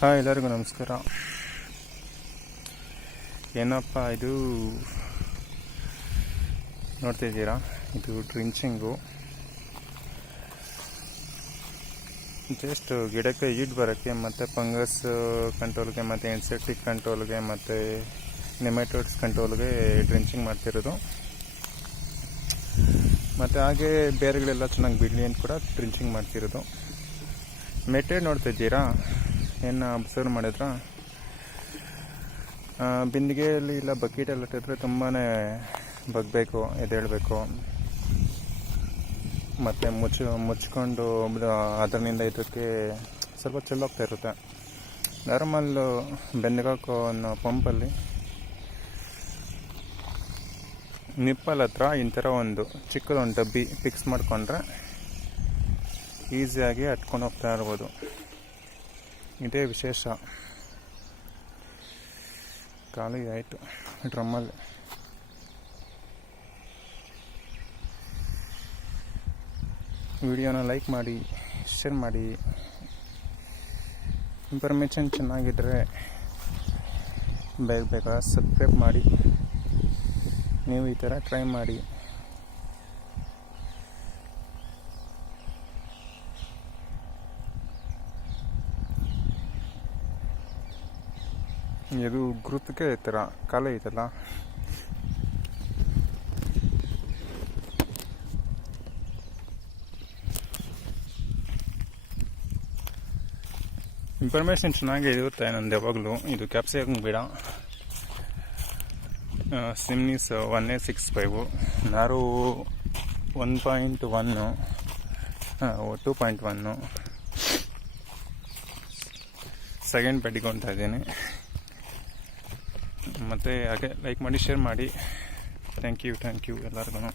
Hi, ಎಲ್ಲರಿಗೂ ನಮಸ್ಕಾರ. ಏನಪ್ಪ ಇದು ನೋಡ್ತಿದ್ದೀರಾ, ಇದು ಡ್ರಿಂಚಿಂಗು. ಜಸ್ಟ್ ಗಿಡಕ್ಕೆ ಈಟ್ ಬರೋಕ್ಕೆ ಮತ್ತು ಫಂಗಸ್ ಕಂಟ್ರೋಲ್ಗೆ ಮತ್ತು ಇನ್ಸೆಕ್ಟಿಕ್ ಕಂಟ್ರೋಲ್ಗೆ ಮತ್ತು ನೆಮೆಟೋಡ್ಸ್ ಕಂಟ್ರೋಲ್ಗೆ ಡ್ರಿಂಚಿಂಗ್ ಮಾಡ್ತಿರೋದು. ಮತ್ತು ಹಾಗೆ ಬೇರೆಗಳೆಲ್ಲ ಚೆನ್ನಾಗಿ ಬಿಡಲಿ ಅಂತ ಕೂಡ ಡ್ರಿಂಚಿಂಗ್ ಮಾಡ್ತಿರೋದು. ಮೆಟೇಡ್ ನೋಡ್ತಿದ್ದೀರಾ, ಏನು ಅಬ್ಸರ್ವ್ ಮಾಡಿದ್ರೆ ಬಿಂದಿಗೆಯಲ್ಲಿ ಇಲ್ಲ ಬಕೆಟಲ್ಲಿ ಇಟ್ಟಿದ್ರೆ ತುಂಬಾ ಬಗ್ಬೇಕು, ಎದ್ದೇಳಬೇಕು, ಮತ್ತು ಮುಚ್ಕೊಂಡು ಅದರಿಂದ ಇದಕ್ಕೆ ಸ್ವಲ್ಪ ಚೆಲ್ಲೋಗ್ತಾ ಇರುತ್ತೆ. ನಾರ್ಮಲ್ಲು ಬೆನ್ನಿಗಾಕೋ ಅನ್ನೋ ಪಂಪಲ್ಲಿ ನಿಪ್ಪಲ್ ಹತ್ರ ಇಂಥರ ಒಂದು ಚಿಕ್ಕದೊಂದು ಡಬ್ಬಿ ಫಿಕ್ಸ್ ಮಾಡಿಕೊಂಡ್ರೆ ಈಸಿಯಾಗಿ ಹಟ್ಕೊಂಡು ಹೋಗ್ತಾ ಇರ್ಬೋದು. ಇದೇ ವಿಶೇಷ. ಖಾಲಿ ಆಯಿತು ಡ್ರಮ್ಮಲ್ಲಿ. ವಿಡಿಯೋನ ಲೈಕ್ ಮಾಡಿ, ಶೇರ್ ಮಾಡಿ. ಇನ್ಫಾರ್ಮೇಷನ್ ಚೆನ್ನಾಗಿದ್ದರೆ ಬೇಗ ಸಬ್ಸ್ಕ್ರೈಬ್ ಮಾಡಿ. ನೀವು ಈ ಥರ ಟ್ರೈ ಮಾಡಿ. ಇದು ಗುರುತಿಗೆ ಈ ಥರ ಕಾಲೇ ಐತಲ್ಲ, ಇನ್ಫಾರ್ಮೇಷನ್ ಚೆನ್ನಾಗಿ ಇರುತ್ತೆ ನಂದು ಯಾವಾಗಲೂ. ಇದು ಕ್ಯಾಪ್ಸಿಕಮ್ ಗಿಡ, ಸಿಮ್ನೀಸ್ 1865, ನಾರು 1.1, 2.1 ಸೆಕೆಂಡ್ ಬೆಡ್ಡಿಗೊಳ್ತಾ ಇದ್ದೀನಿ. ಮತ್ತು ಹಾಗೆ ಲೈಕ್ ಮಾಡಿ, ಶೇರ್ ಮಾಡಿ. ಥ್ಯಾಂಕ್ ಯು ಎಲ್ಲರಿಗೂ.